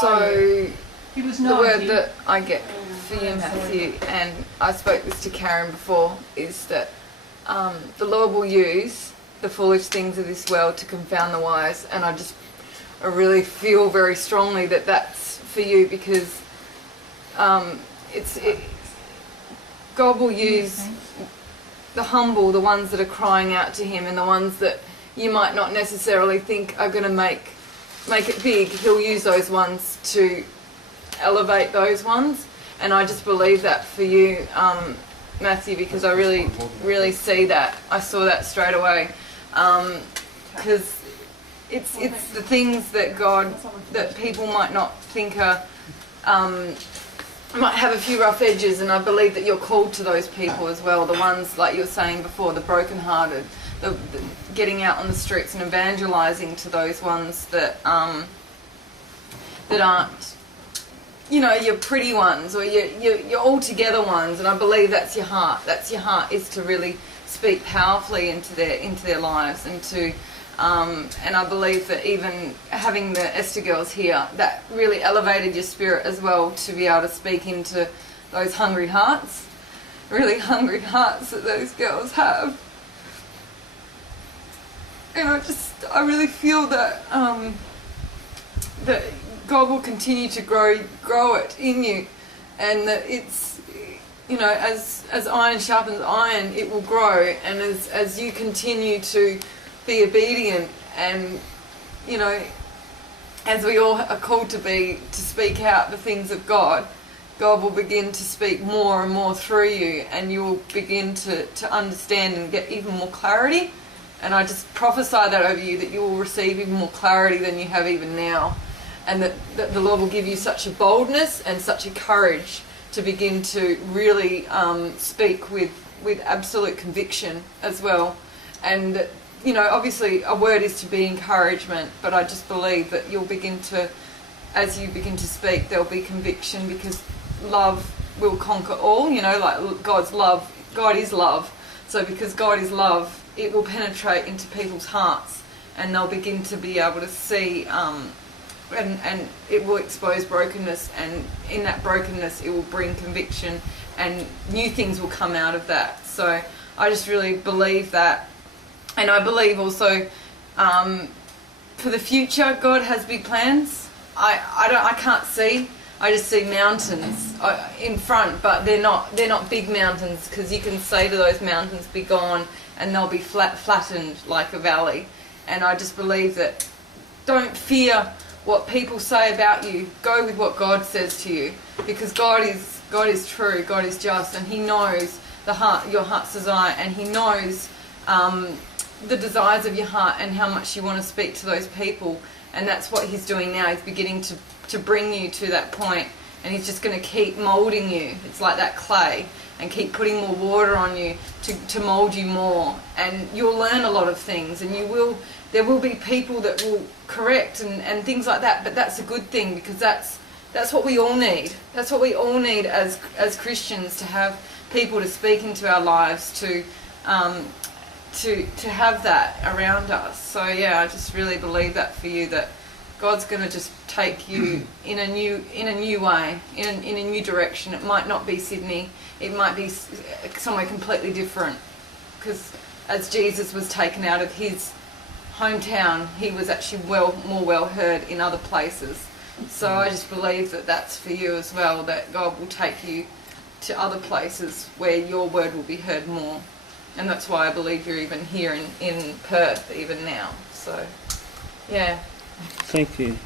So the word that I get for you, Matthew, and I spoke this to Karen before, is that the Lord will use the foolish things of this world to confound the wise. And I really feel very strongly that that's for you, because God will use the humble, the ones that are crying out to Him, and the ones that you might not necessarily think are going to make it big. He'll use those ones to elevate those ones. And I just believe that for you, Matthew, because I really see that. I saw that straight away, because it's the things that people might not think are, might have a few rough edges, and I believe that you're called to those people as well. The ones, like you were saying before, the brokenhearted, the getting out on the streets and evangelizing to those ones that aren't, your pretty ones, or your all together ones. And I believe that's your heart. That's your heart, is to really speak powerfully into their lives, and to and I believe that even having the Esther girls here, that really elevated your spirit as well, to be able to speak into those hungry hearts, really hungry hearts that those girls have. And I really feel that that God will continue to grow it in you, and that it's, as iron sharpens iron, it will grow. And as you continue to be obedient, and as we all are called to speak out the things of God, God will begin to speak more and more through you, and you will begin to understand and get even more clarity. And I just prophesy that over you, that you will receive even more clarity than you have even now, and that the Lord will give you such a boldness and such a courage to begin to really speak with absolute conviction as well. And obviously a word is to be encouragement, but I just believe that you'll begin to, as you begin to speak, there'll be conviction, because love will conquer all. Like God's love, God is love. So because God is love, it will penetrate into people's hearts, and they'll begin to be able to see, and it will expose brokenness, and in that brokenness it will bring conviction, and new things will come out of that. So I just really believe that. And I believe also for the future, God has big plans. I can't see. I just see mountains in front, but they're not big mountains, because you can say to those mountains, be gone, and they'll be flattened like a valley. And I just believe that, don't fear what people say about you. Go with what God says to you, because God is true, God is just, and He knows your heart's desire, and He knows the desires of your heart and how much you want to speak to those people. And that's what He's doing now. He's beginning to bring you to that point, and He's just going to keep moulding you. It's like that clay, and keep putting more water on you to mould you more. And you'll learn a lot of things, and there will be people that will correct and things like that. But that's a good thing, because that's what we all need. That's what we all need as Christians, to have people to speak into our lives, to have that around us. So yeah, I just really believe that for you, that God's going to just take you in a new way, in a new direction. It might not be Sydney, it might be somewhere completely different, because as Jesus was taken out of His hometown, He was actually more well heard in other places. So I just believe that that's for you as well, that God will take you to other places where your word will be heard more. And that's why I believe you're even here in Perth even now. So yeah. Thank you.